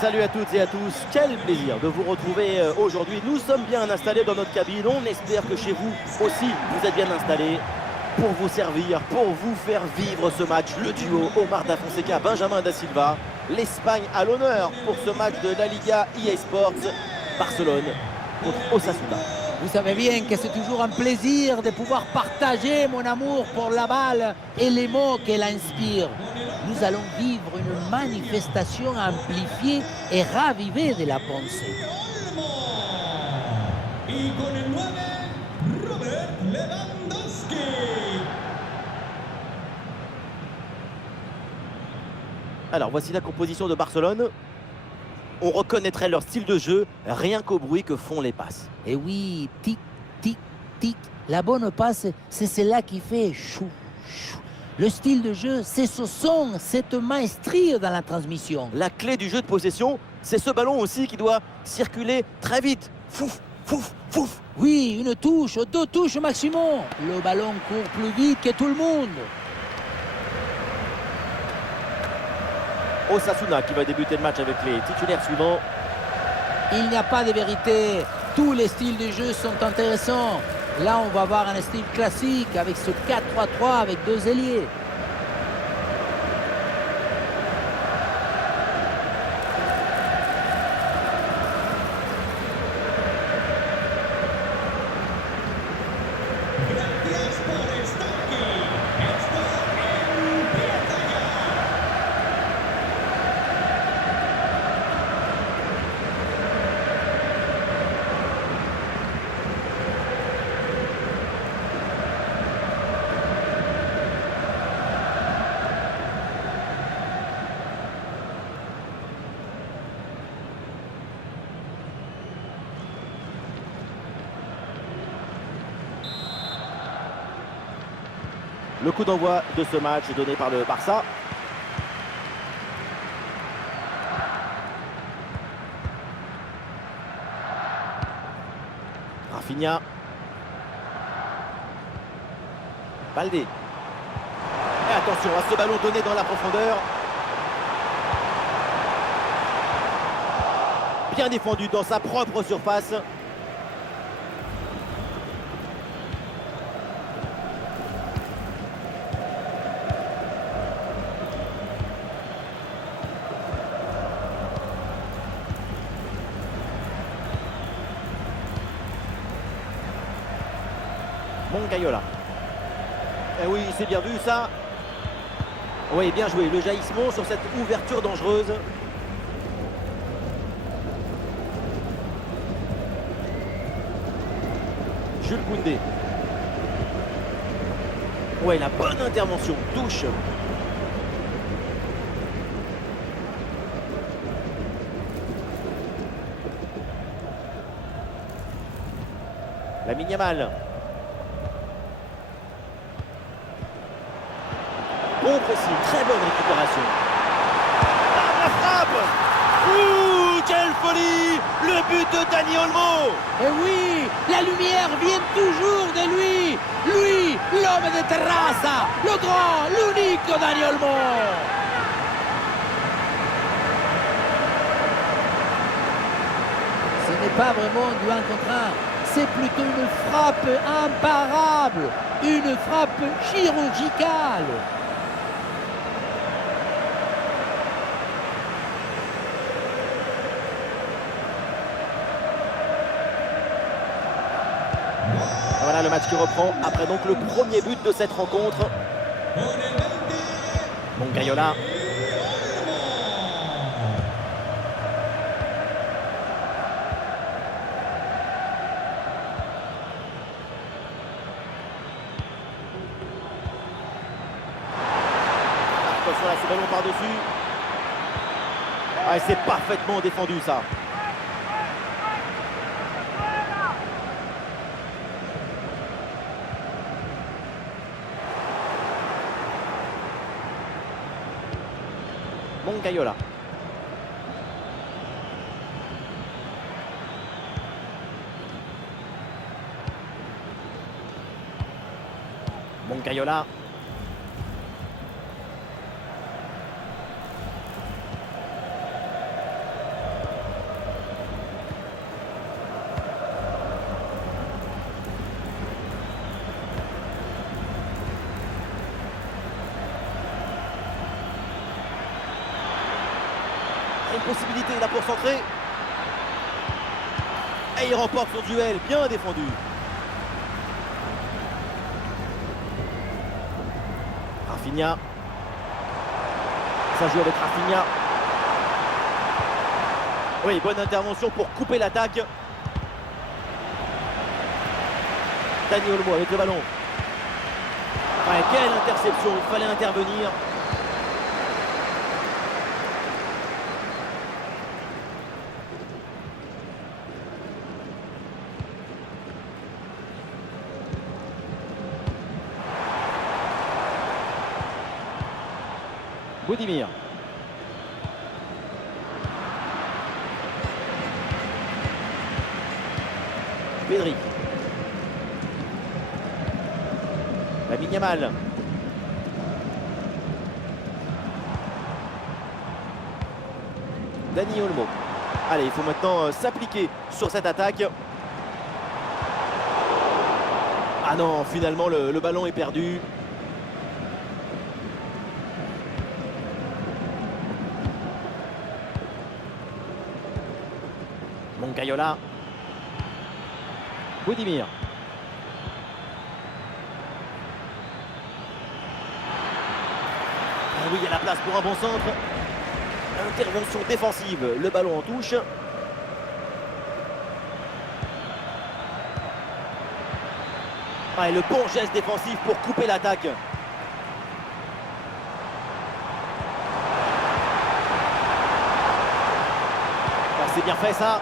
Salut à toutes et à tous, quel plaisir de vous retrouver aujourd'hui. Nous sommes bien installés dans notre cabine, on espère que chez vous aussi vous êtes bien installés pour vous servir, pour vous faire vivre ce match. Le duo Omar Da Fonseca, Benjamin Da Silva, l'Espagne à l'honneur pour ce match de la Liga EA Sports, Barcelone contre Osasuna. Vous savez bien que c'est toujours un plaisir de pouvoir partager mon amour pour la balle et les mots qu'elle inspire. Nous allons vivre une manifestation amplifiée et ravivée de la pensée. Y con el 9, Robert Lewandowski. Alors voici la composition de Barcelone. On reconnaîtrait leur style de jeu rien qu'au bruit que font les passes. Et oui, tic, tic, tic. La bonne passe, c'est celle-là qui fait chou, chou. Le style de jeu, c'est ce son, cette maestrie dans la transmission. La clé du jeu de possession, c'est ce ballon aussi qui doit circuler très vite. Fouf, fouf, fouf. Oui, une touche, 2 touches maximum. Le ballon court plus vite que tout le monde. Osasuna qui va débuter le match avec les titulaires suivants. Il n'y a pas de vérité. Tous les styles de jeu sont intéressants. Là, on va voir un style classique avec ce 4-3-3 avec 2 ailiers. Gracias por estar aquí. Esto empieza ya. Le coup d'envoi de ce match donné par le Barça. Rafinha. Baldé. Et attention à ce ballon donné dans la profondeur. Bien défendu dans sa propre surface. Moncayola. Eh oui, c'est bien vu ça. Oui, bien joué. Le jaillissement sur cette ouverture dangereuse. Jules Koundé. Ouais, la bonne intervention. Touche. Lamine Yamal. Bon pressing, très bonne récupération. Ah, la frappe. Ouh, quelle folie. Le but de Dani Olmo. Et oui, la lumière vient toujours de lui. Lui, l'homme de Terrassa, le grand, l'unique Dani Olmo. Ce n'est pas vraiment du 1 contre 1. C'est plutôt une frappe imparable, une frappe chirurgicale. Voilà le match qui reprend après donc le premier but de cette rencontre. Con el 20, Moncayola. Attention là, ce ballon par-dessus. Ah, c'est parfaitement défendu ça. Moncayola. Moncayola. une possibilité là pour centrer. Et il remporte son duel, bien défendu. Rafinha. Ça joue avec Rafinha. Oui, bonne intervention pour couper l'attaque. Dani Olmo avec le ballon. Ouais, quelle interception, il fallait intervenir. Budimir. Pedri. Lamine Yamal. Dani Olmo. Allez, il faut maintenant s'appliquer sur cette attaque. Ah non, finalement le ballon est perdu. Moncayola. Budimir. Ah oui, il y a la place pour un bon centre. Intervention défensive, le ballon en touche. Ah, et le bon geste défensif pour couper l'attaque. Ah, c'est bien fait ça.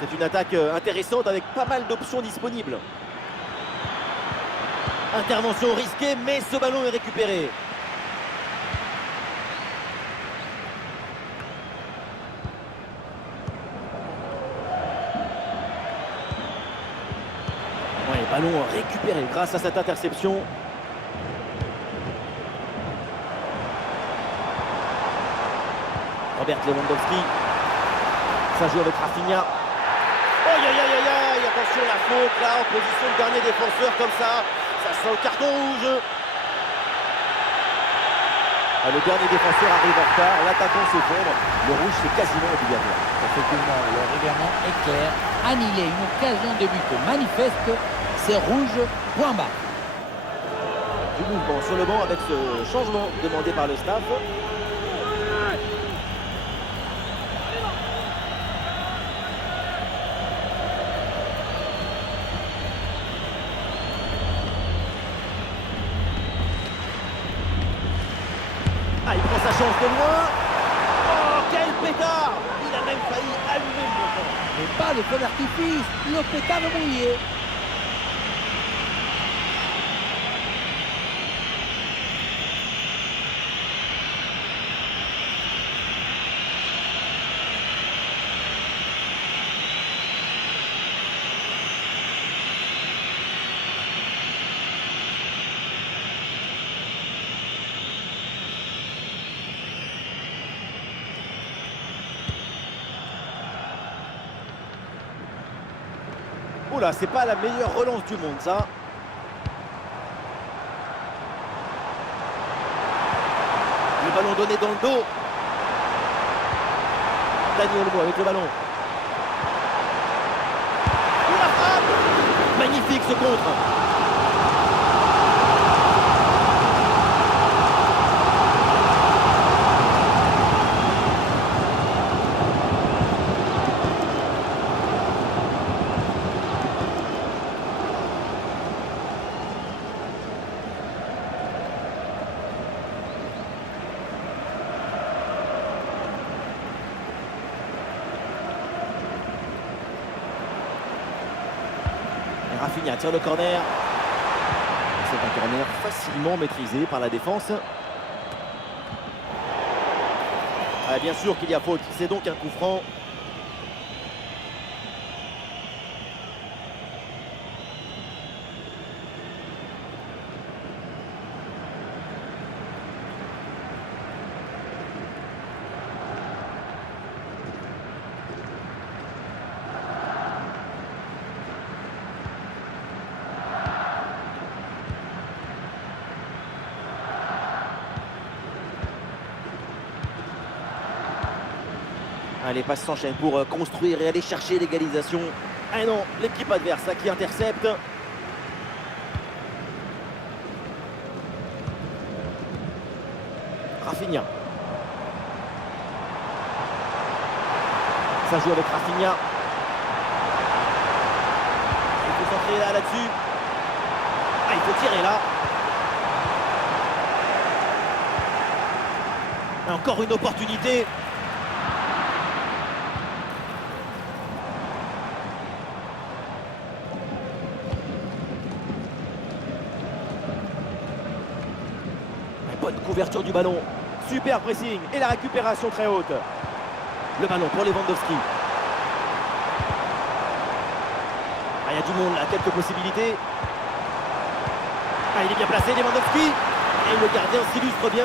C'est une attaque intéressante avec pas mal d'options disponibles. Intervention risquée, mais ce ballon est récupéré. Ouais, ballon récupéré grâce à cette interception. Robert Lewandowski. Ça joue avec Rafinha. Aïe aïe aïe aïe aïe, attention la faute là en position de dernier défenseur comme ça sent le carton rouge. Ah, le dernier défenseur arrive en retard, l'attaquant s'effondre, le rouge c'est quasiment obligatoire. Effectivement, le règlement est clair. Annuler une occasion de but manifeste, c'est rouge, point bas. Du mouvement sur le banc avec ce changement demandé par le staff. Ah, il prend sa chance de loin. Oh, quel pétard! Il a même failli allumer le montant. Mais pas le feu d'artifice, le pétard mouillé. Oula, c'est pas la meilleure relance du monde, ça. Le ballon donné dans le dos. Dani Olmo avec le ballon. Et la frappe! Magnifique ce contre. Rafinha tire le corner. C'est un corner facilement maîtrisé par la défense. Ah, bien sûr qu'il y a faute, c'est donc un coup franc. Les passes s'enchaînent pour construire et aller chercher l'égalisation. Ah non, l'équipe adverse là, qui intercepte. Rafinha. Ça joue avec Rafinha. Il faut s'entrer là-dessus. Ah, il faut tirer là. Et encore une opportunité. Bonne couverture du ballon. Super pressing et la récupération très haute. Le ballon pour Lewandowski. Ah, il y a du monde là, quelques possibilités. Ah, il est bien placé, Lewandowski. Et le gardien s'illustre bien.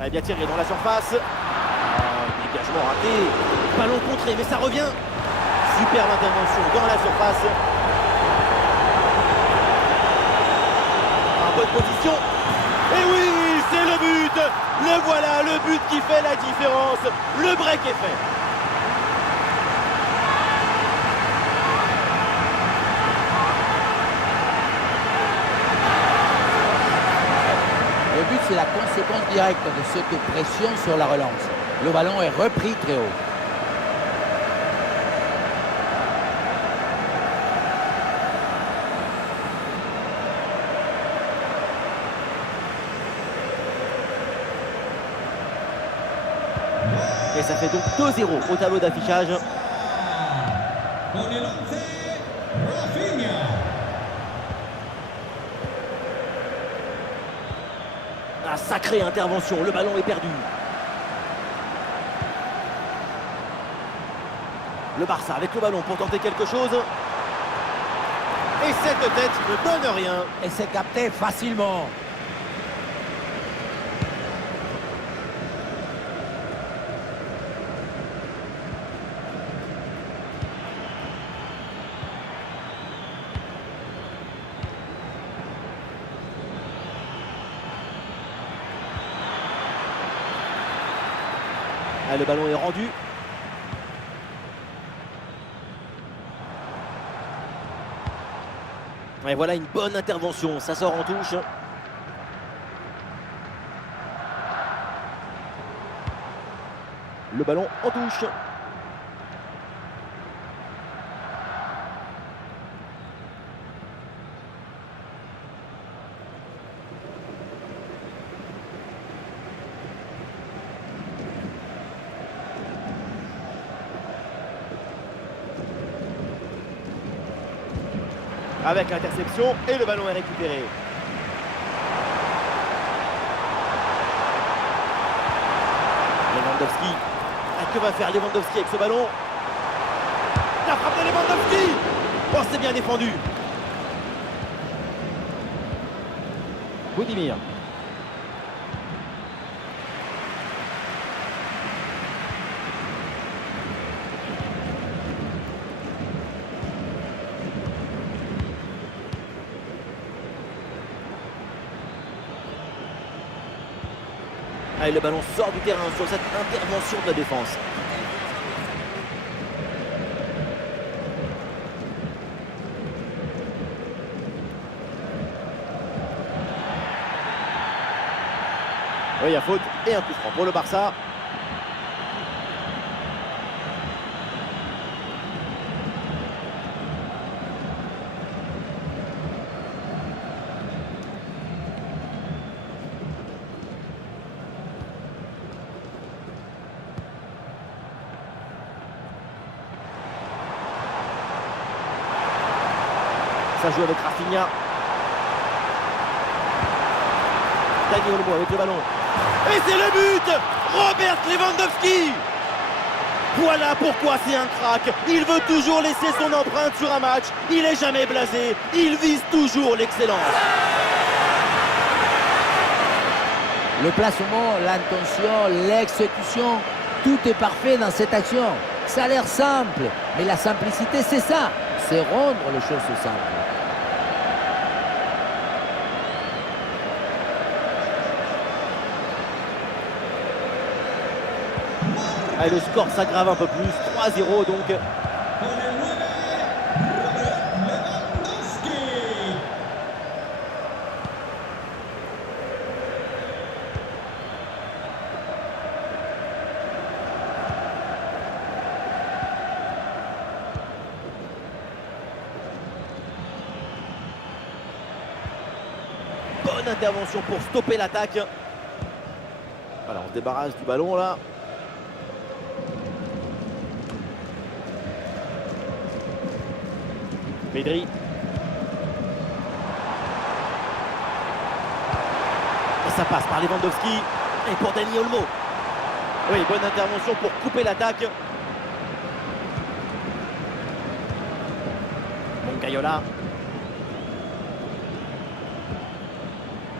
Ah, bien tiré dans la surface. Dégagement raté. Ballon contré, mais ça revient. Superbe intervention dans la surface. En bonne position. Et oui, c'est le but. Le voilà, le but qui fait la différence. Le break est fait. Le but, c'est la conséquence directe de cette pression sur la relance. Le ballon est repris très haut. Et ça fait donc 2-0 au tableau d'affichage. Con el 11, Rafinha. Ah, sacrée intervention, le ballon est perdu. Le Barça avec le ballon pour tenter quelque chose. Et cette tête ne donne rien. Et c'est capté facilement. Ah, le ballon est rendu. Et voilà une bonne intervention, ça sort en touche. Le ballon en touche. Avec l'interception et le ballon est récupéré. Lewandowski. Ah, que va faire Lewandowski avec ce ballon? La frappe de Lewandowski. Oh, c'est bien défendu. Budimir. Ah, et le ballon sort du terrain sur cette intervention de la défense. Oui, il y a faute et un coup franc pour le Barça. Ça joue avec Rafinha. Dani Olmo avec le ballon. Et c'est le but! Robert Lewandowski! Voilà pourquoi c'est un crack. Il veut toujours laisser son empreinte sur un match. Il est jamais blasé. Il vise toujours l'excellence. Le placement, l'intention, l'exécution, tout est parfait dans cette action. Ça a l'air simple, mais la simplicité, c'est ça. C'est rendre les choses simples. Et le score s'aggrave un peu plus. 3-0 donc. Con el 9, Robert Lewandowski. Bonne intervention pour stopper l'attaque. Voilà, on se débarrasse du ballon là. Pedri. Et ça passe par Lewandowski. Et pour Dani Olmo. Oui, bonne intervention pour couper l'attaque. Moncayola.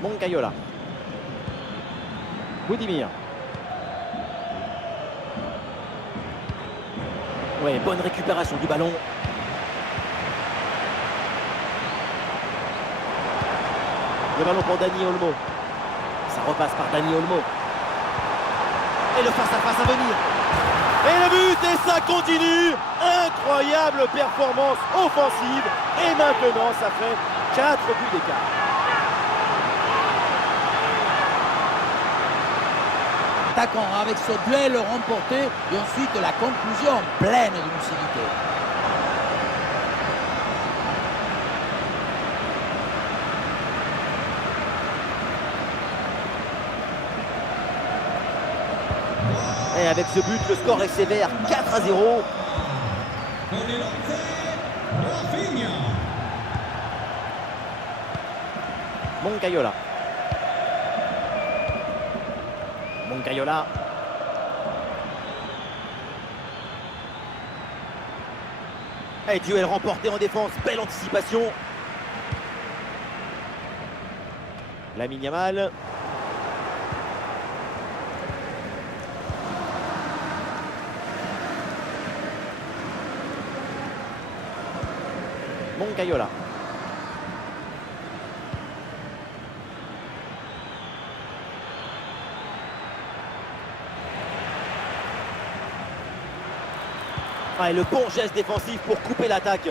Moncayola. Budimir. Oui, bonne récupération du ballon. Le ballon pour Dani Olmo. Ça repasse par Dani Olmo. Et le face-à-face à venir. Et le but, et ça continue. Incroyable performance offensive. Et maintenant, ça fait 4 buts d'écart. Attaquant avec ce duel remporté et ensuite la conclusion pleine de lucidité. Et avec ce but, le score est sévère, 4-0. Con el 11, Rafinha. Moncayola. Moncayola. Et duel remporté en défense, belle anticipation. Lamine Yamal. Moncayola. Ah, et le bon geste défensif pour couper l'attaque.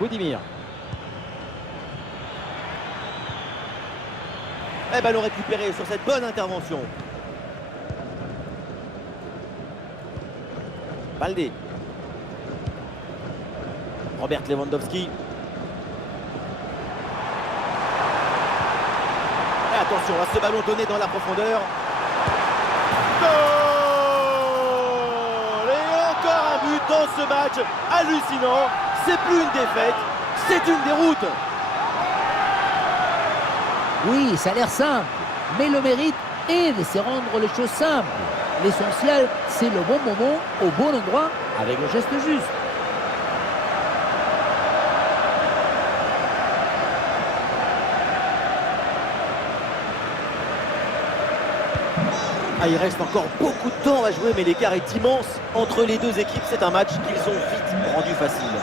Budimir. Et ballon récupéré sur cette bonne intervention. Baldé. Robert Lewandowski. Et attention à ce ballon donné dans la profondeur. Goal! Et encore un but dans ce match hallucinant. C'est plus une défaite, c'est une déroute. Oui, ça a l'air simple, mais le mérite est de se rendre les choses simples. L'essentiel, c'est le bon moment, au bon endroit, avec le geste juste. Ah, il reste encore beaucoup de temps à jouer, mais l'écart est immense entre les deux équipes. C'est un match qu'ils ont vite rendu facile.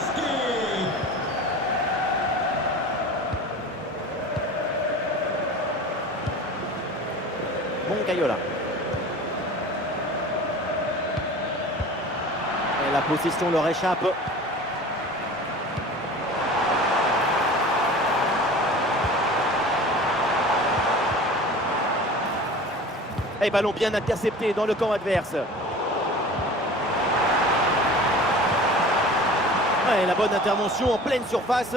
Moncayola. Et la possession leur échappe. Et ballon bien intercepté dans le camp adverse. Ouais, la bonne intervention en pleine surface.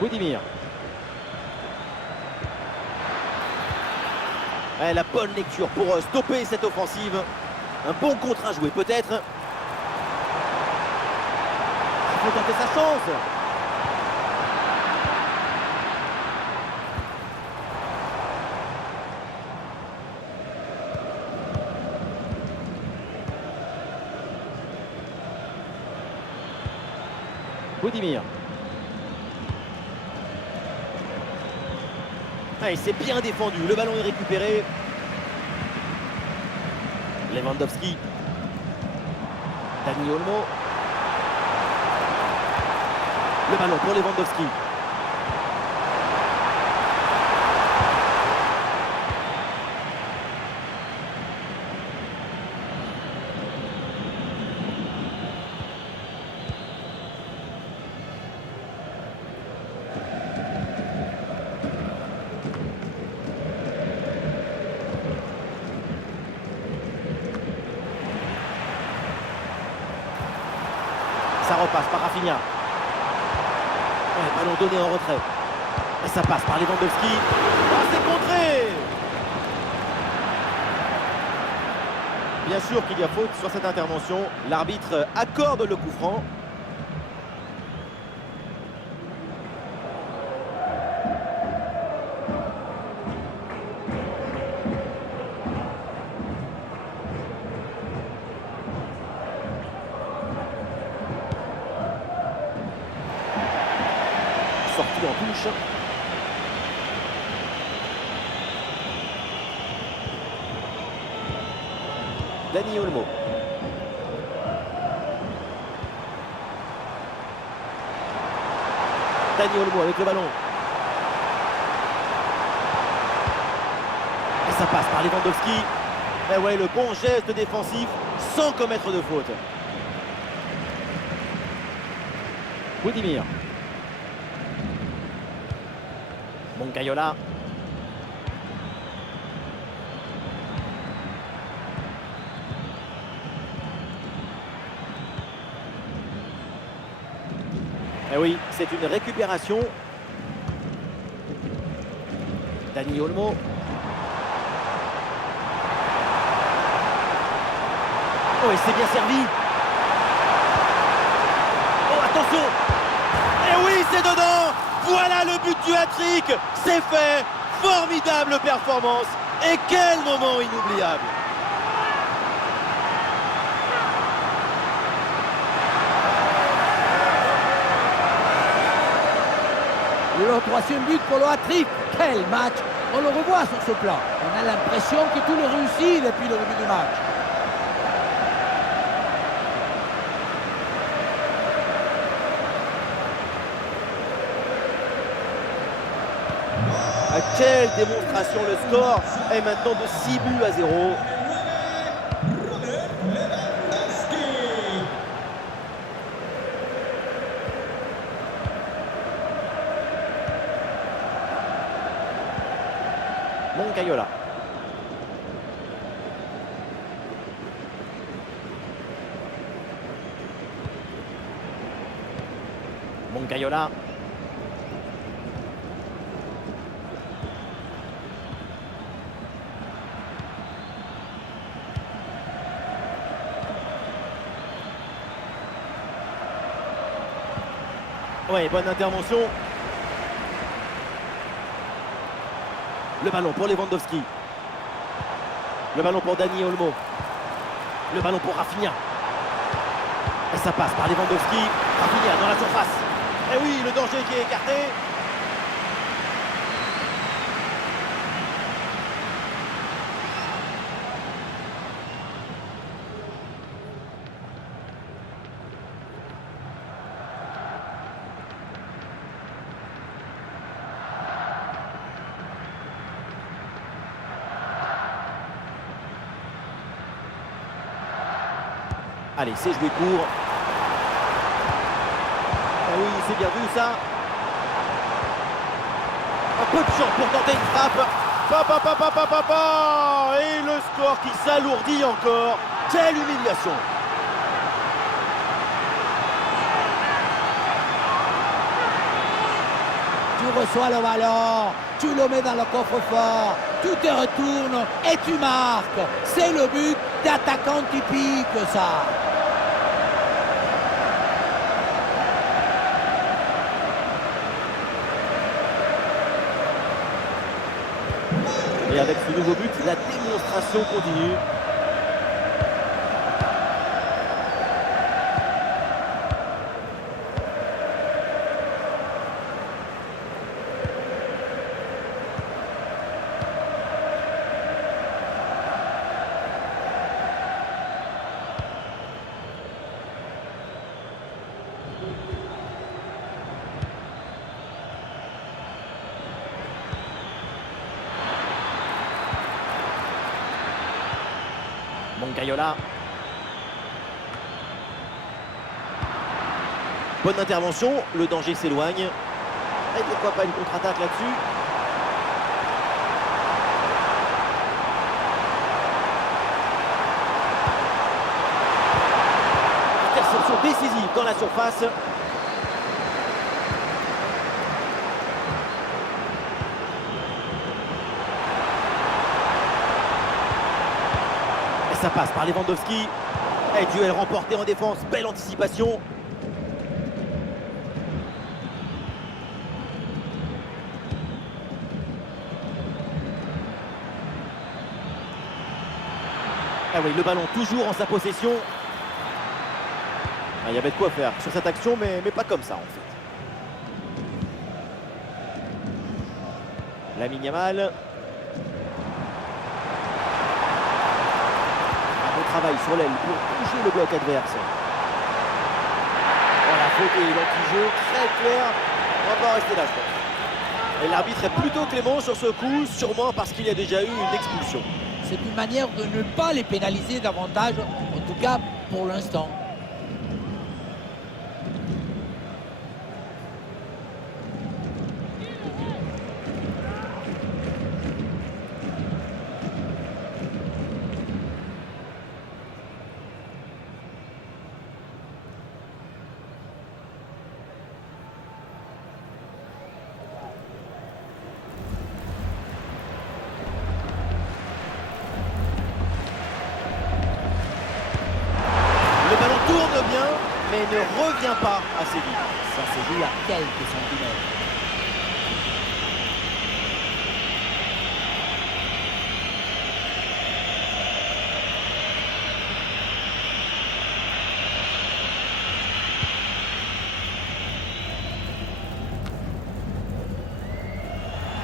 Budimir. Ouais, la bonne lecture pour stopper cette offensive. Un bon contre à jouer peut-être. Il faut tenter sa chance. Budimir. Ah, il s'est bien défendu, le ballon est récupéré. Lewandowski. Dani Olmo. Le ballon pour Lewandowski. Ça repasse par Rafinha. Ouais, ballon donné en retrait. Et ça passe par Lewandowski. Ah, c'est contré! Bien sûr qu'il y a faute sur cette intervention. L'arbitre accorde le coup franc. Sorti en touche. Dani Olmo. Dani Olmo avec le ballon. Et ça passe par Lewandowski. Et ouais, le bon geste défensif sans commettre de faute. Budimir. Moncayola. Eh oui, c'est une récupération. Dani Olmo. Oh, et c'est bien servi. Oh, attention. Eh oui, c'est dedans. Voilà le but du hat-trick. C'est fait. Formidable performance. Et quel moment inoubliable. Le troisième but pour le hat-trick. Quel match! On le revoit sur ce plan. On a l'impression que tout le réussit depuis le début du match. Quelle démonstration, le score est maintenant de 6 buts à 0. Moncayola. Moncayola. Ouais, bonne intervention. Le ballon pour Lewandowski. Le ballon pour Dani Olmo. Le ballon pour Rafinha. Et ça passe par Lewandowski. Rafinha dans la surface. Et oui, le danger qui est écarté. Allez, c'est joué court. Ah oui, c'est bien vu ça. Un peu de chance pour tenter une frappe. Et le score qui s'alourdit encore. Quelle humiliation. reçois le ballon, tu le mets dans le coffre-fort, tu te retournes et tu marques. C'est le but d'attaquant typique, ça. Et avec ce nouveau but, la démonstration continue. Moncayola. Bonne intervention, le danger s'éloigne. Et pourquoi pas une contre-attaque là-dessus. Interception décisive dans la surface. Ça passe par Lewandowski. Et duel remporté en défense. Belle anticipation. Ah oui, le ballon toujours en sa possession. Ah, il y avait de quoi faire sur cette action, mais pas comme ça en fait. Lamine Yamal. Travail sur l'aile pour toucher le bloc adverse. Voilà, faute et l'anti-jeu très clair. On va pas en rester là, je pense. Et l'arbitre est plutôt clément sur ce coup, sûrement parce qu'il y a déjà eu une expulsion. C'est une manière de ne pas les pénaliser davantage, en tout cas pour l'instant. Tourne bien, mais ne revient pas assez vite. Ça se joue à quelques centimètres.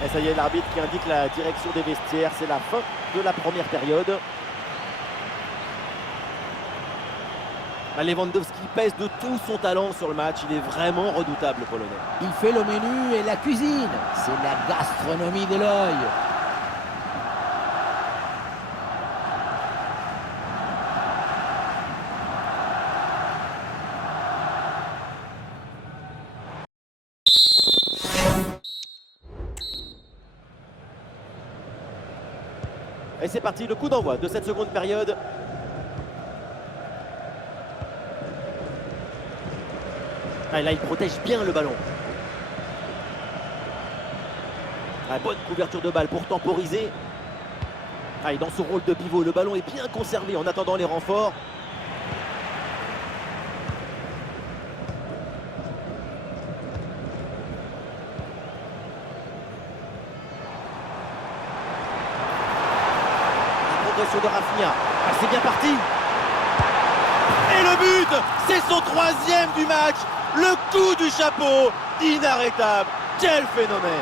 Et ça y est, l'arbitre qui indique la direction des vestiaires. C'est la fin de la première période. Lewandowski pèse de tout son talent sur le match. Il est vraiment redoutable, le Polonais. Il fait le menu et la cuisine. C'est la gastronomie de l'œil. Et c'est parti, le coup d'envoi de cette seconde période. Ah, là, il protège bien le ballon. Ah, bonne couverture de balle pour temporiser. Ah, et dans son rôle de pivot, le ballon est bien conservé en attendant les renforts. La progression de Rafinha. Ah, c'est bien parti. Et le but, c'est son 3e du match. Le coup du chapeau, inarrêtable. Quel phénomène!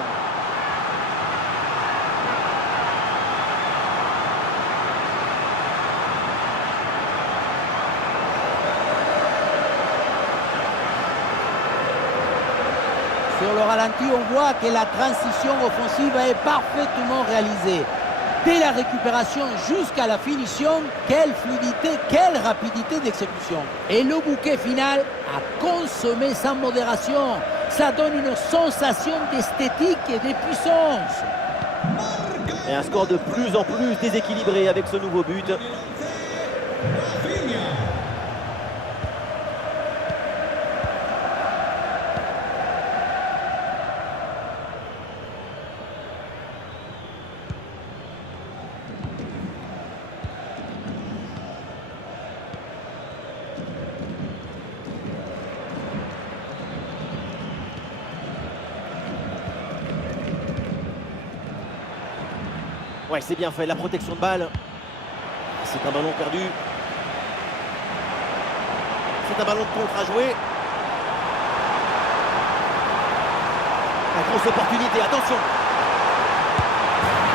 Sur le ralenti, on voit que la transition offensive est parfaitement réalisée. Dès la récupération jusqu'à la finition, quelle fluidité, quelle rapidité d'exécution. Et le bouquet final à consommer sans modération. Ça donne une sensation d'esthétique et de puissance. Et un score de plus en plus déséquilibré avec ce nouveau but. Ouais, c'est bien fait, la protection de balle. C'est un ballon perdu. C'est un ballon de contre à jouer. La grosse opportunité, attention.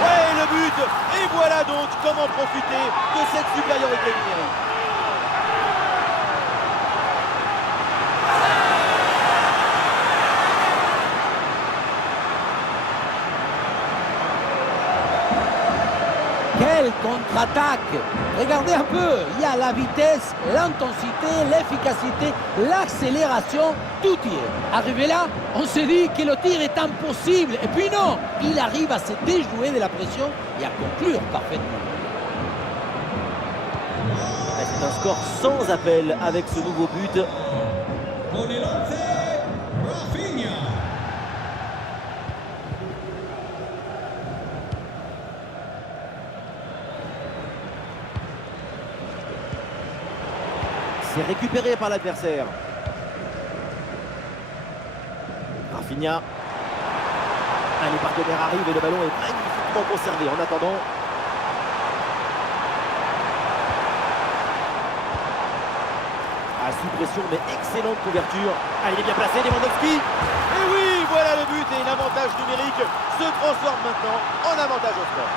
Ouais, le but. Et voilà donc comment profiter de cette supériorité numérique. Quelle contre-attaque! Regardez un peu, il y a la vitesse, l'intensité, l'efficacité, l'accélération, tout y est. Arrivé là, on se dit que le tir est impossible. Et puis non, il arrive à se déjouer de la pression et à conclure parfaitement. C'est un score sans appel avec ce nouveau but. Con el 11, Rafinha. C'est récupéré par l'adversaire. Rafinha. Les partenaires arrivent et le ballon est magnifiquement conservé. En attendant, sous pression, mais excellente couverture. Il est bien placé, Lewandowski. Et oui, voilà le but et l'avantage numérique se transforme maintenant en avantage au score.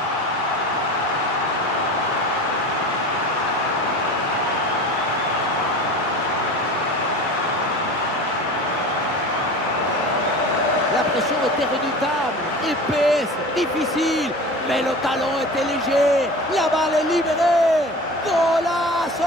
La pression était redoutable, épaisse, difficile, mais le talon était léger. La balle est libérée. Golazo!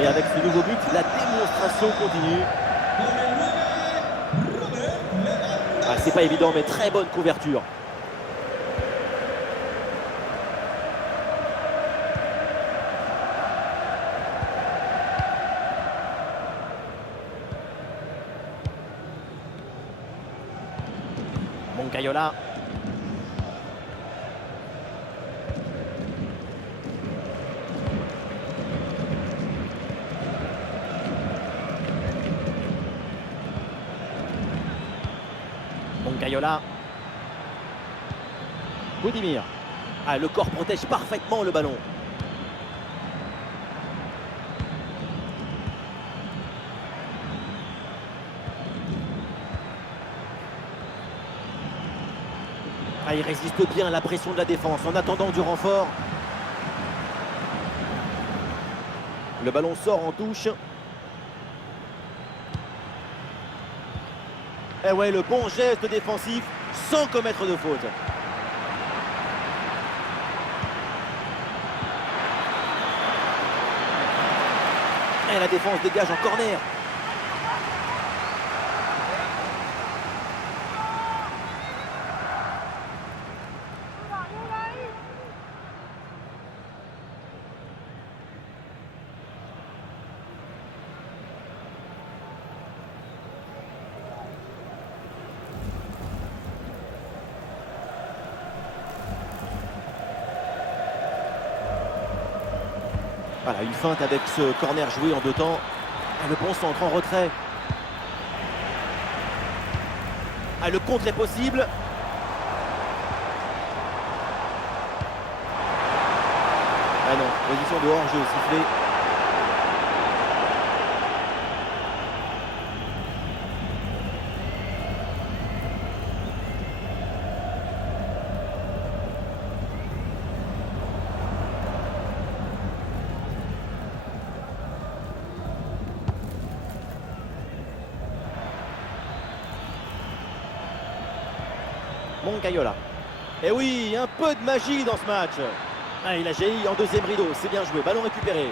Et avec ce nouveau but, la démonstration continue. C'est pas évident, mais très bonne couverture. Moncayola. Moncayola. Budimir. Le corps protège parfaitement le ballon. Il résiste bien à la pression de la défense en attendant du renfort. Le ballon sort en touche. Et ouais, le bon geste défensif sans commettre de faute. Et la défense dégage en corner. Voilà, une feinte avec ce corner joué en deux temps. Le bon centre en retrait. Le contre est possible. Non, position de hors-jeu sifflé. Moncayola. Et oui, un peu de magie dans ce match. Il a jailli en deuxième rideau, c'est bien joué, ballon récupéré.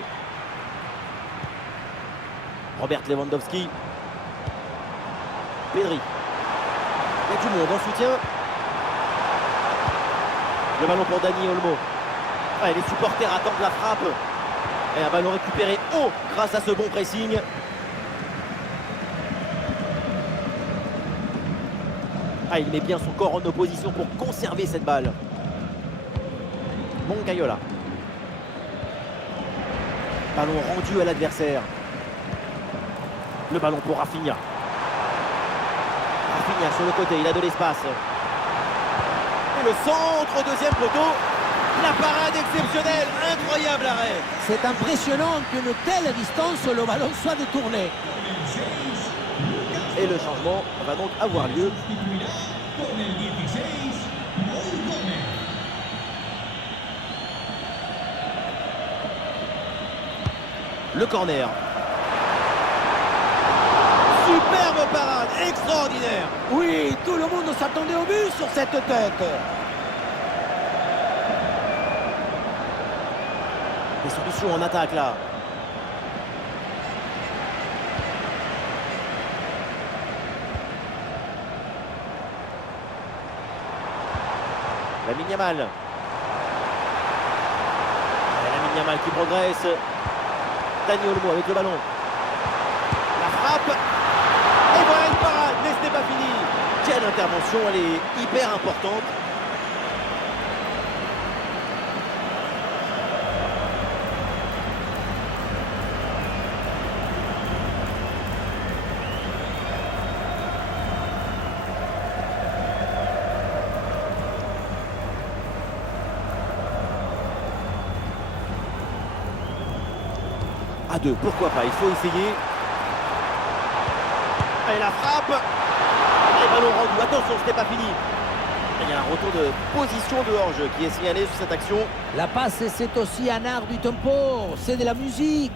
Robert Lewandowski. Pedri. Il y a du monde en soutien. Le ballon pour Dani Olmo. Les supporters attendent la frappe. Et un ballon récupéré haut grâce à ce bon pressing. Il met bien son corps en opposition pour conserver cette balle. Moncayola. Ballon rendu à l'adversaire. Le ballon pour Rafinha. Rafinha sur le côté, il a de l'espace. Et le centre au deuxième poteau. La parade exceptionnelle, incroyable arrêt. C'est impressionnant qu'une telle distance, le ballon soit détourné. Et le changement va donc avoir lieu. Con el 16, Paul Gómez. Le corner. Superbe parade, extraordinaire. Oui, tout le monde s'attendait au but sur cette tête. Des solutions en attaque là. Lamine Yamal. Lamine Yamal qui progresse. Dani Olmo avec le ballon. La frappe. Et voilà une parade, mais ce n'est pas fini. Quelle intervention, elle est hyper importante. À deux, pourquoi pas, il faut essayer. Et la frappe. Et ballon rendu, attention, ce n'est pas fini. Il y a un retour de position de hors-jeu qui est signalé sur cette action. La passe, c'est aussi un art du tempo, c'est de la musique.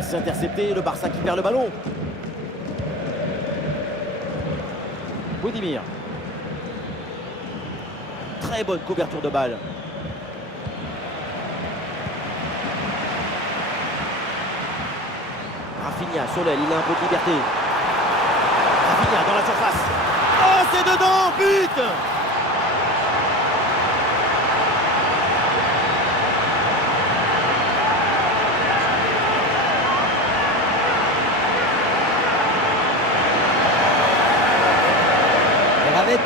C'est intercepté, le Barça qui perd le ballon. Budimir. Très bonne couverture de balle. Rafinha sur l'aile, il a un peu de liberté. Rafinha dans la surface. Oh, c'est dedans, but!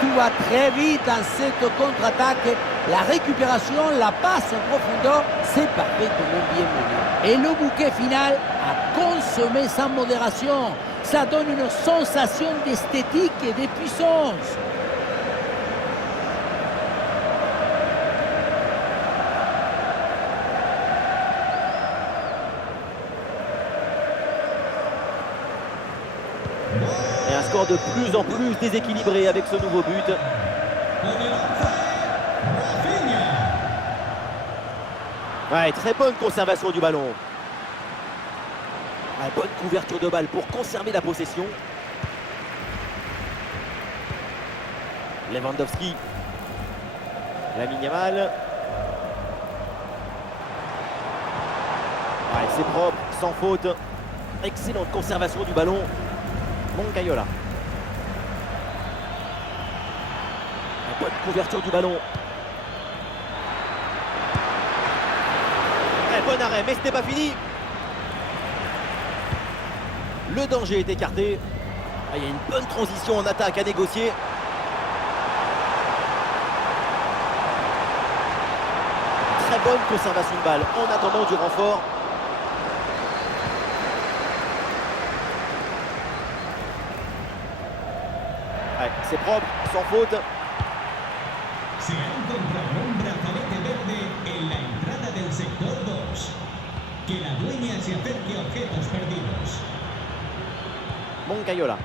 Tout va très vite dans cette contre-attaque. La récupération, la passe en profondeur, c'est parfaitement bienvenu. Et le bouquet final à consommer sans modération. Ça donne une sensation d'esthétique et de puissance. Et un score de plus en plus déséquilibré avec ce nouveau but. Con el 11, Rafinha. Ouais, très bonne conservation du ballon. Ouais, bonne couverture de balle pour conserver la possession. Lewandowski. Lamine Yamal. Ouais, c'est propre, sans faute. Excellente conservation du ballon. Moncayola. Bonne couverture du ballon. Bon arrêt, mais ce n'est pas fini. Le danger est écarté. Il y a une bonne transition en attaque à négocier. Très bonne conservation de balle en attendant du renfort. Ouais, c'est propre, sans faute. Se ha encontrado un brazalete verde en la entrada del sector 2. Que la dueña se acerque a objetos perdidos. Moncayola.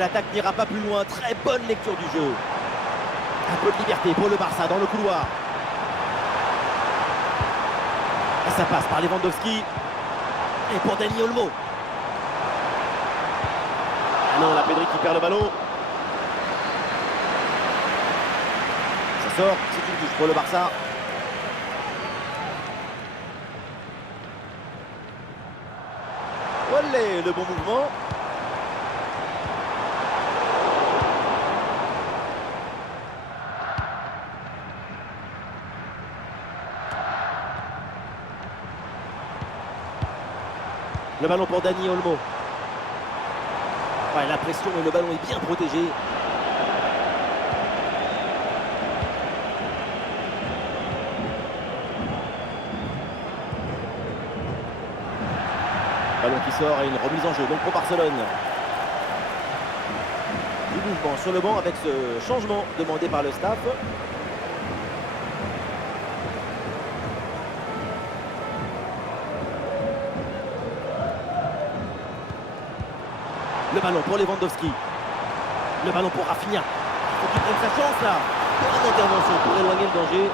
L'attaque n'ira pas plus loin. Très bonne lecture du jeu. Un peu de liberté pour le Barça dans le couloir. Et ça passe par Lewandowski. Et pour Dani Olmo. Ah non, la Pedri qui perd le ballon. Ça sort, c'est une touche pour le Barça. Olé, le bon mouvement. Le ballon pour Dani Olmo. Ouais, la pression et le ballon est bien protégé. Ballon qui sort et une remise en jeu donc pour Barcelone. Du mouvement sur le banc avec ce changement demandé par le staff. Le ballon pour Lewandowski. Le ballon pour Rafinha. Il faut qu'il prenne sa chance là. Bonne intervention pour éloigner le danger.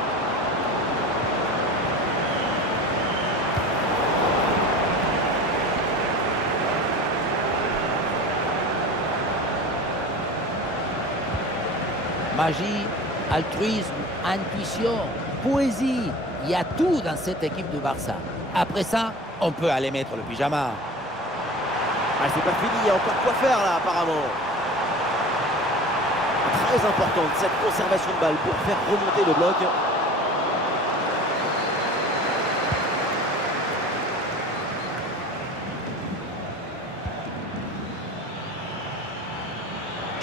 Magie, altruisme, intuition, poésie. Il y a tout dans cette équipe de Barça. Après ça, on peut aller mettre le pyjama. Ah, c'est pas fini, il y a encore quoi faire là apparemment. Très importante cette conservation de balle pour faire remonter le bloc.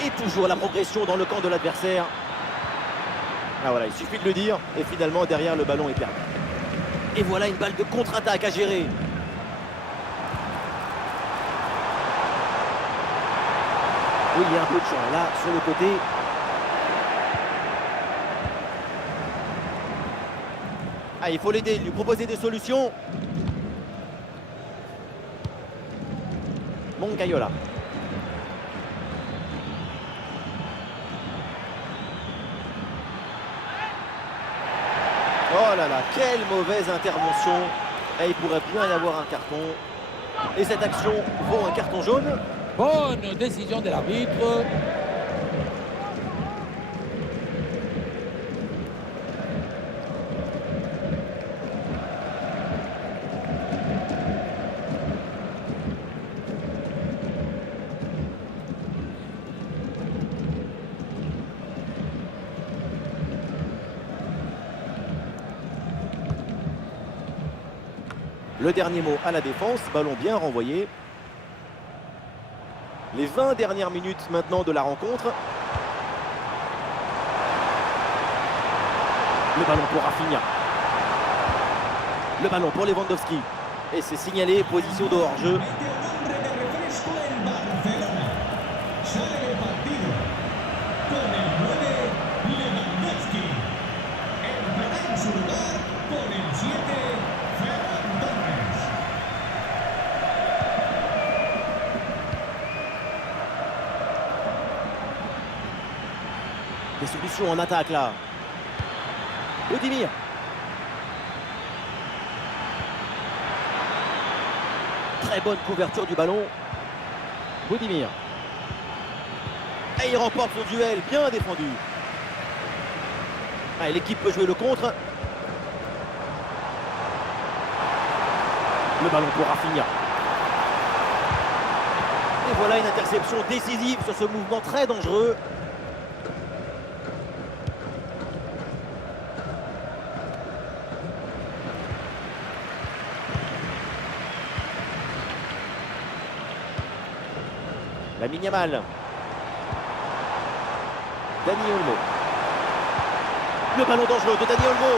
Et toujours la progression dans le camp de l'adversaire. Ah voilà, il suffit de le dire. Et finalement derrière le ballon est perdu. Et voilà une balle de contre-attaque à gérer. Oui, il y a un peu de champ là sur le côté. Ah, il faut l'aider, lui proposer des solutions. Moncayola. Oh là là, quelle mauvaise intervention. Et il pourrait bien y avoir un carton. Et cette action vaut un carton jaune. Bonne décision de l'arbitre. Le dernier mot à la défense, ballon bien renvoyé. Les 20 dernières minutes maintenant de la rencontre. Le ballon pour Rafinha. Le ballon pour Lewandowski. Et c'est signalé, position de hors-jeu. Des solutions en attaque là. Budimir. Très bonne couverture du ballon. Budimir. Et il remporte son duel, bien défendu. Ah, l'équipe peut jouer le contre. Le ballon pour Rafinha. Et voilà une interception décisive sur ce mouvement très dangereux. Lamine Yamal. Dani Olmo. Le ballon dangereux de Dani Olmo.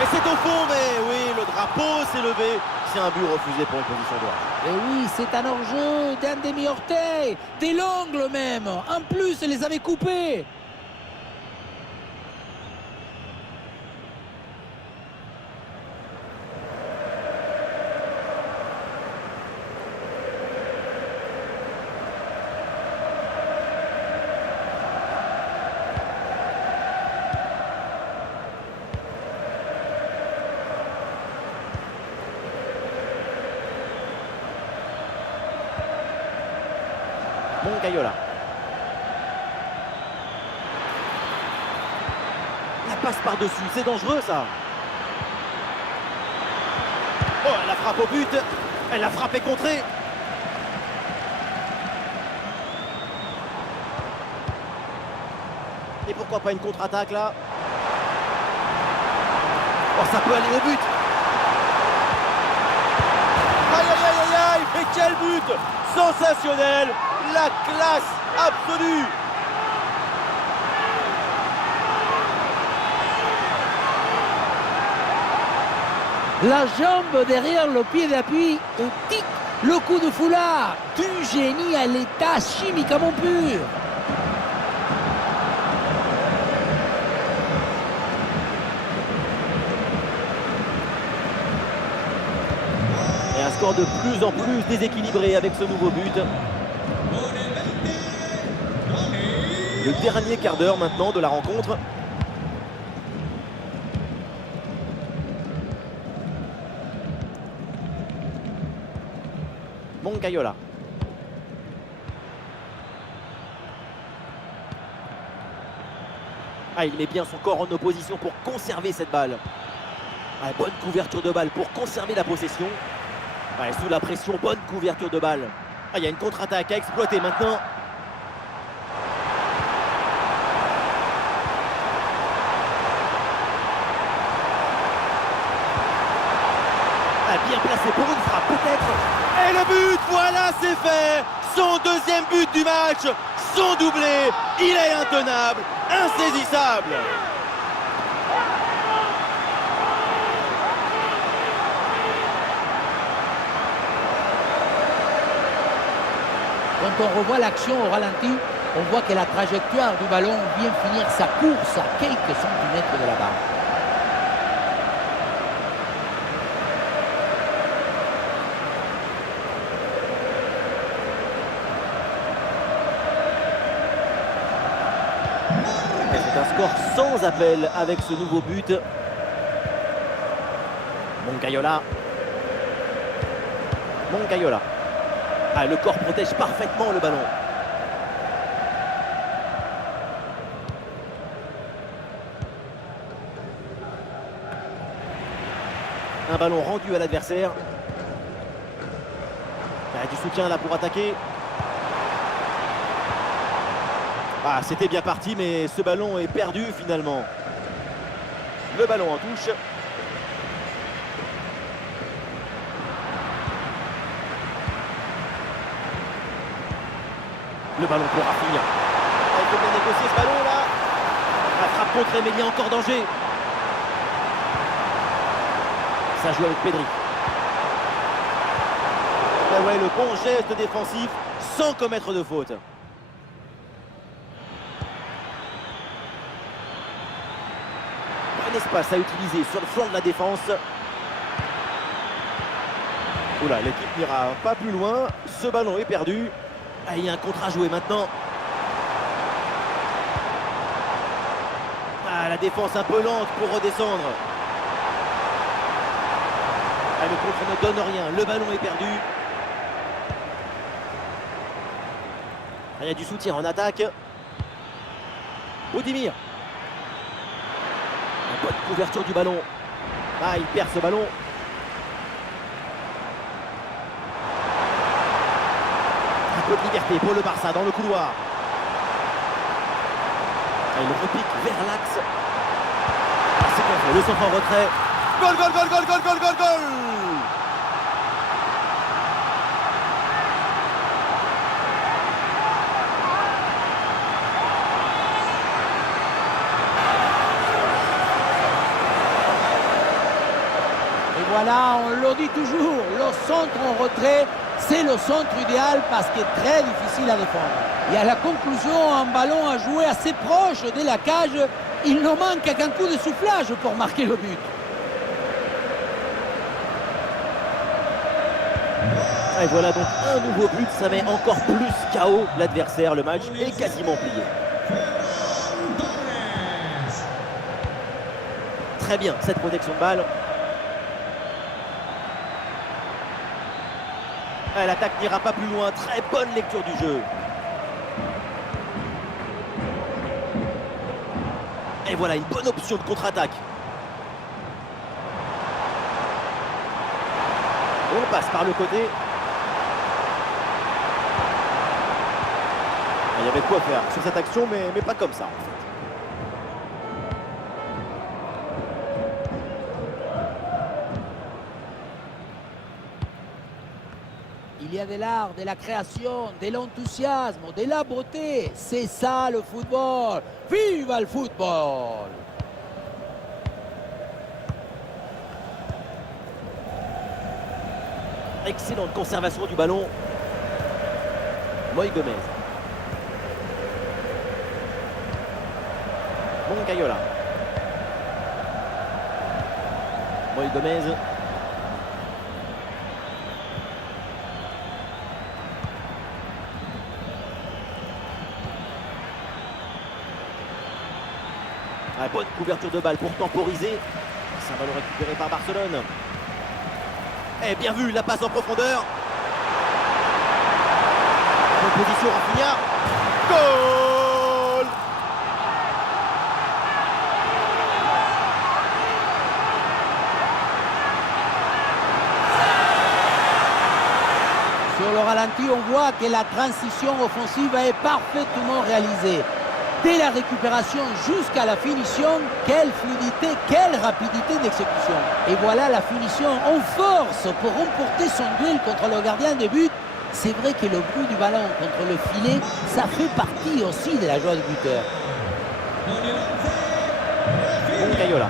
Et c'est au fond, mais oui, le drapeau s'est levé. C'est un but refusé pour une position droite. Et oui, c'est un hors-jeu d'un demi-orteil, des l'ongle même. En plus, ils les avaient coupés. Moncayola. La passe par-dessus, c'est dangereux ça. Oh, la frappe au but. Elle a frappé contrée. Et pourquoi pas une contre-attaque là? Oh, ça peut aller au but. Aïe aïe aïe aïe aïe. quel but sensationnel, la classe absolue. La jambe derrière le pied d'appui, et tic, le coup de foulard, du génie à l'état chimiquement pur. Et un score de plus en plus déséquilibré avec ce nouveau but. Le dernier quart d'heure maintenant de la rencontre. Moncayola. Ah, il met bien son corps en opposition pour conserver cette balle. Ah, bonne couverture de balle pour conserver la possession. Ah, sous la pression, bonne couverture de balle. Ah, il y a une contre-attaque à exploiter maintenant. Ah, bien placé pour une frappe peut-être. Et le but, voilà, c'est fait. Son deuxième but du match, son doublé. Il est intenable, insaisissable. Quand on revoit l'action au ralenti, on voit que la trajectoire du ballon vient finir sa course à quelques centimètres de la barre. C'est un score sans appel avec ce nouveau but. Moncayola. Moncayola. Ah, le corps protège parfaitement le ballon. Un ballon rendu à l'adversaire. Ah, du soutien là pour attaquer. Ah, c'était bien parti, mais ce ballon est perdu finalement. Le ballon en touche. Le ballon pour Rafinha. Il faut bien négocier ce ballon là. La frappe contrée, mais il y a encore danger. Ça joue avec Pedri. Et ouais, le bon geste défensif sans commettre de faute. Un espace à utiliser sur le flanc de la défense. Oula, l'équipe n'ira pas plus loin. Ce ballon est perdu. Ah, il y a un contre à jouer maintenant. Ah, la défense un peu lente pour redescendre. Ah, le contre ne donne rien. Le ballon est perdu. Ah, il y a du soutien en attaque. Budimir. Une bonne couverture du ballon. Ah, il perd ce ballon. Un peu de liberté pour le Barça dans le couloir. Ah, il repique vers l'axe. Ah, c'est bien fait, le centre en retrait. Goal, goal, goal, goal, goal, goal, goal, goal. Et voilà, on le dit toujours, le centre en retrait, c'est le centre idéal parce qu'il est très difficile à défendre. Et à la conclusion, un ballon à jouer assez proche de la cage, il ne manque qu'un coup de soufflage pour marquer le but. Et voilà donc un nouveau but, ça met encore plus KO l'adversaire. Le match est quasiment plié. Très bien cette protection de balle. Ah, l'attaque n'ira pas plus loin, très bonne lecture du jeu. Et voilà une bonne option de contre-attaque. On passe par le côté. Il y avait quoi faire sur cette action, mais pas comme ça en fait. il y a de l'art, de la création, de l'enthousiasme, de la beauté. C'est ça le football. Vive le football! Excellente conservation du ballon. Moïse Gomez. Moncayola. Moïse Gomez. Ah, bonne couverture de balle pour temporiser. C'est un ballon récupéré par Barcelone. Et bien vu, la passe en profondeur. Bonne position, Rafinha. Goal! Sur le ralenti, on voit que la transition offensive est parfaitement réalisée. Dès la récupération jusqu'à la finition, quelle fluidité, quelle rapidité d'exécution. Et voilà la finition en force pour remporter son duel contre le gardien de but. C'est vrai que le bruit du ballon contre le filet, ça fait partie aussi de la joie du buteur. Moncayola.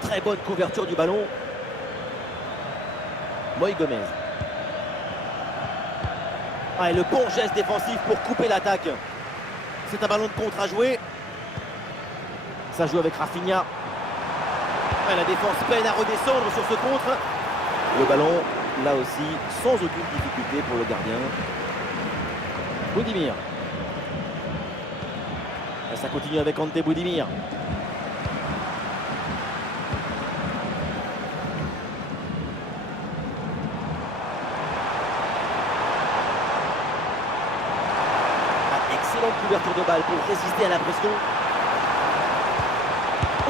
Très bonne couverture du ballon. Moïse Gomez. Ah, et le bon geste défensif pour couper l'attaque. C'est un ballon de contre à jouer. Ça joue avec Rafinha. Ah, la défense peine à redescendre sur ce contre. Le ballon, là aussi, sans aucune difficulté pour le gardien. Boudimir. Et ça continue avec Ante Boudimir. Excellente couverture de balle pour résister à la pression.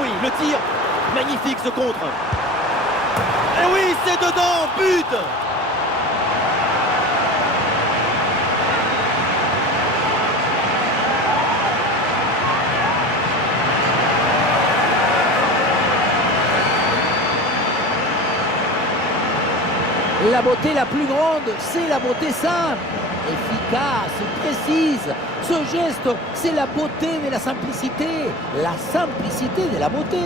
Oui, le tir. Magnifique ce contre. Et oui, c'est dedans. But! La beauté la plus grande, c'est la beauté simple. Efficace, précise. Ce geste, c'est la beauté de la simplicité. La simplicité de la beauté.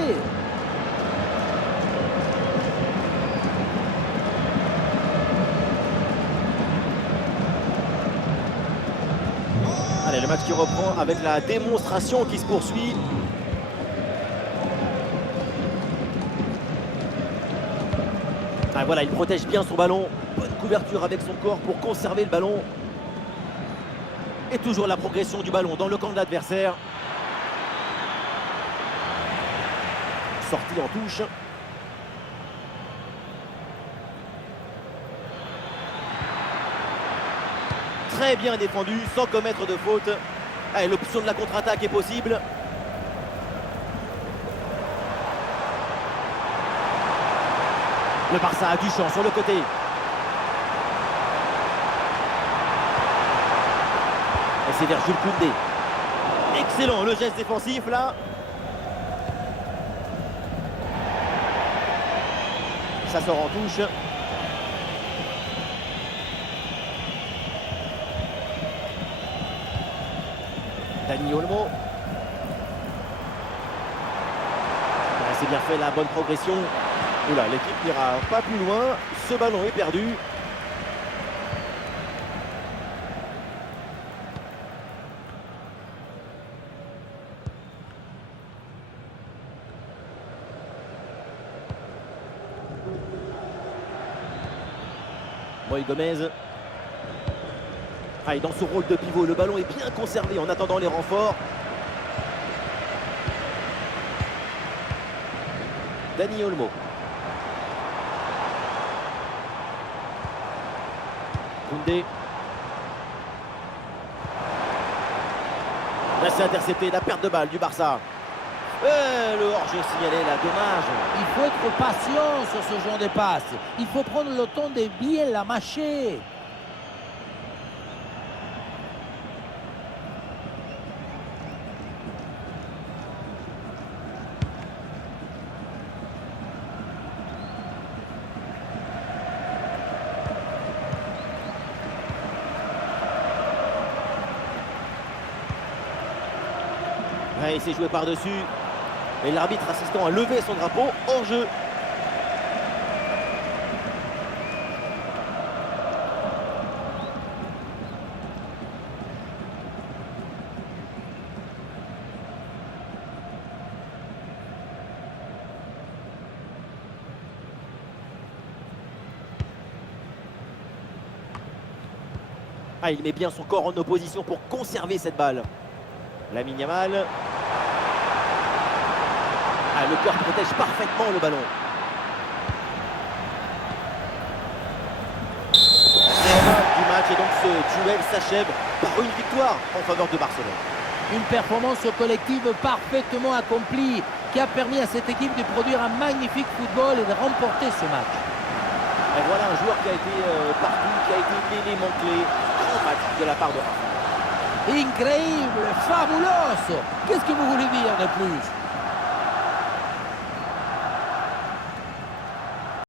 Allez, le match qui reprend avec la démonstration qui se poursuit. Ah, voilà, il protège bien son ballon. Bonne couverture avec son corps pour conserver le ballon. Et toujours la progression du ballon dans le camp de l'adversaire. Sortie en touche. Très bien défendu, sans commettre de faute. Allez, l'option de la contre-attaque est possible. Le Barça a du champ sur le côté. Et c'est vers Jules Koundé. Excellent le geste défensif là. Ça sort en touche. Dani Olmo. C'est bien fait la bonne progression. Oula, l'équipe n'ira pas plus loin. Ce ballon est perdu. Moïse Gomez. Ah, et dans ce rôle de pivot, le ballon est bien conservé en attendant les renforts. Dani Olmo. Koundé. Là, c'est intercepté, la perte de balle du Barça. Le hors-jeu signalé là, dommage. Il faut être patient sur ce genre de passe. Il faut prendre le temps de bien la mâcher. Ah, il s'est joué par-dessus. Et l'arbitre assistant a levé son drapeau hors jeu. Ah, il met bien son corps en opposition pour conserver cette balle. Lamine Yamal. Ah, le corps protège parfaitement le ballon. C'est la fin du match et donc ce duel s'achève par une victoire en faveur de Barcelone. Une performance collective parfaitement accomplie qui a permis à cette équipe de produire un magnifique football et de remporter ce match. Et voilà un joueur qui a été partout, qui a été l'élément clé. Grand match de la part de Rafa. Incroyable, fabuloso. Qu'est-ce que vous voulez dire de plus?